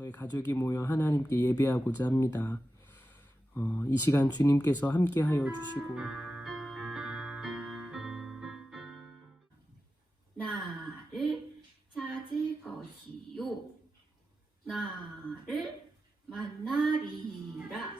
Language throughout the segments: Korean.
저희 가족이 모여 하나님께 예배하고자 합니다. 어, 이 시간 주님께서 함께하여 주시고. 나를 찾을 것이요 나를 만나리라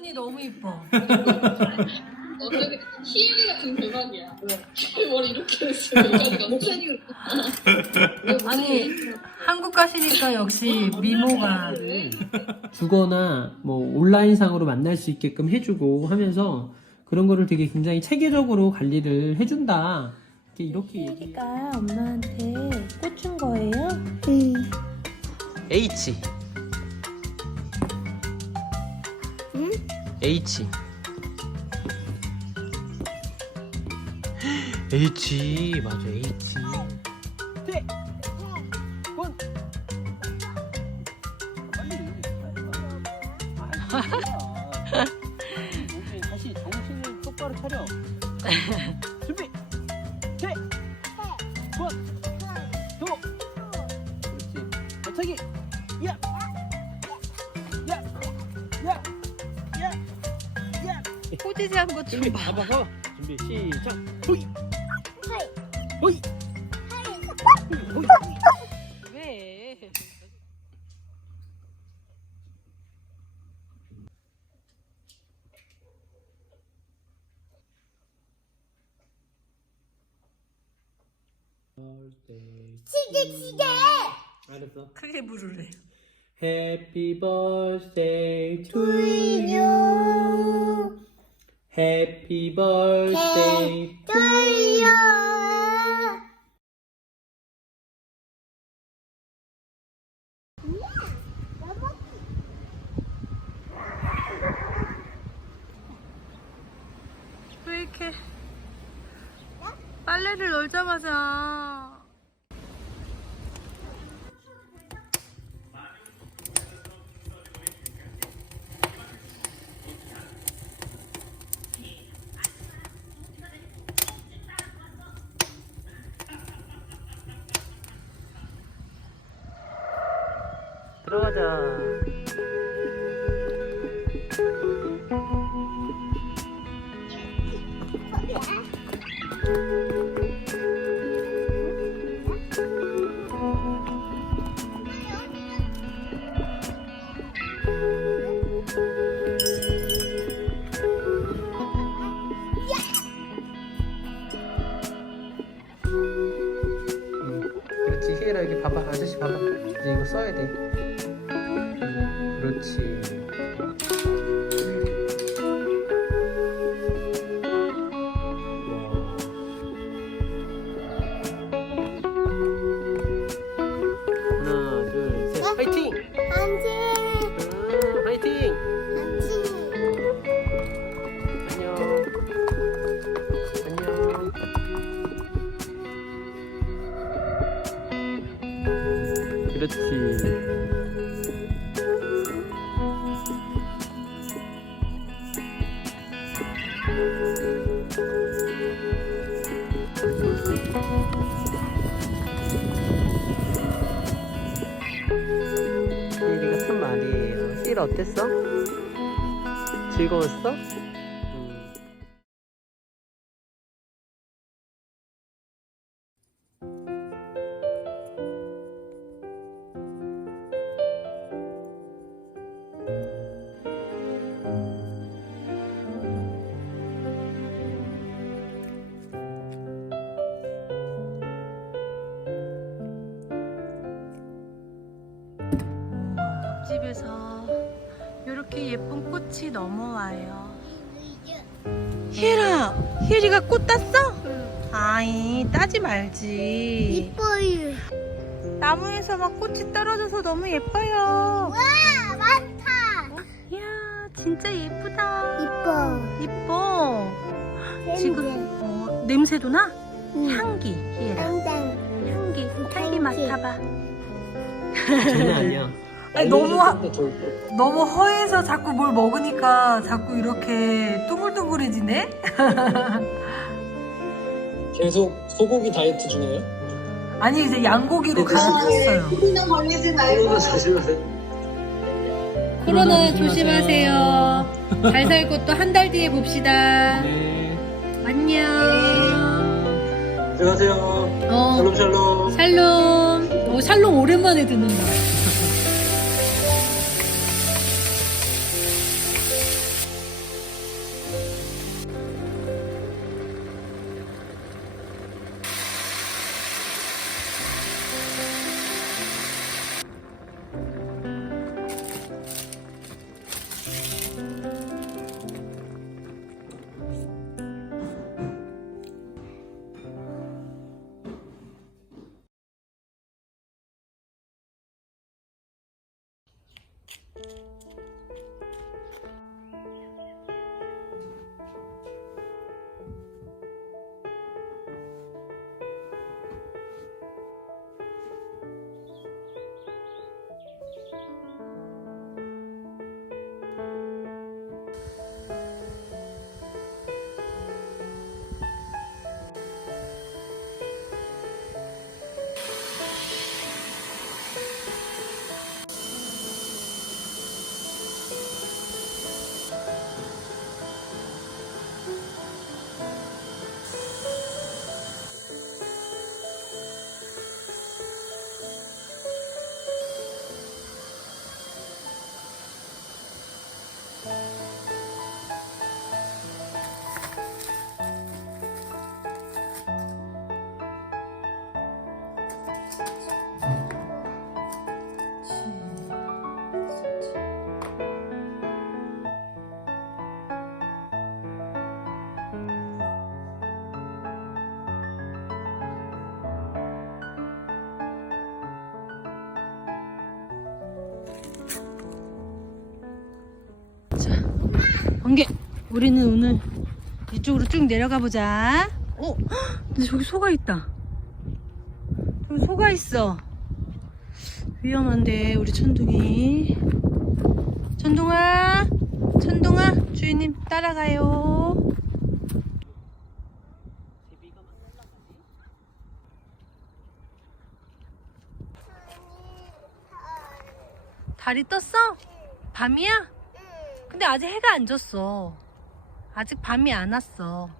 두 분이 너무 이뻐. 어떻게 희애리가 지금 대박이야. 머리 이렇게 했어. 목소리 아니 한국 가시니까 역시 미모가 주거나 뭐 온라인상으로 만날 수 있게끔 해주고 하면서 그런 거를 되게 굉장히 체계적으로 관리를 해준다. 이렇게 이렇게 얘기. 혜리가 엄마한테 꽂힌 거예요? 응? H. H 맞아 H. 돼. 원. 빨리. 다시 정신을 똑바로 차려. 포지지한 것좀 준비. 봐. 잡아서 준비 시작. 호이. 호이. 호이. 왜? 시계 시계 알았어. 크게 부르래. Happy birthday to you Happy birthday to you 왜 이렇게 빨래를 널자마자 가자. 그렇지 희애라 여기 봐봐. 아저씨 봐봐. 이제 이거 써야 돼. 음, 그렇지. 와. 하나 둘셋. 화이팅! 안지! 음, 화이팅! 안지! 안녕. 안녕. 그렇지 일 어땠어? 즐거웠어? 음. 집에서 이렇게 예쁜 꽃이 넘어와요. 희엘아, 희엘이가 꽃 땄어? 아이, 따지 말지. 이뻐요 나무에서 막 꽃이 떨어져서 너무 예뻐요. 와 많다 이야, 진짜 예쁘다. 이뻐 이뻐. 지금 어, 냄새도 나? 향기. 땅땅 향기, 향기 향기. 맡아봐. 장난 아니야 아니, 너무 하- 더 너무 허해서 자꾸 뭘 먹으니까 자꾸 이렇게 둥글둥글해지네? 계속 소고기 다이어트 중이에요? 아니 이제 양고기로 가져갔어요. 코로나 조심하세요. 코로나 조심하세요. 잘 살고 또 한 달 뒤에 봅시다. 네. 안녕. 들어가세요. 어, 샬롬 샬롬. 샬롬. 오, 샬롬 오랜만에 듣는다. 번개. 우리는 오늘 이쪽으로 쭉 내려가 보자. 어, 헉, 근데 저기 소가 있다. 저기 소가 있어. 위험한데 우리 천둥이. 천둥아, 천둥아, 주인님 따라가요. 달이 떴어? 밤이야? 근데 아직 해가 안 졌어. 아직 밤이 안 왔어.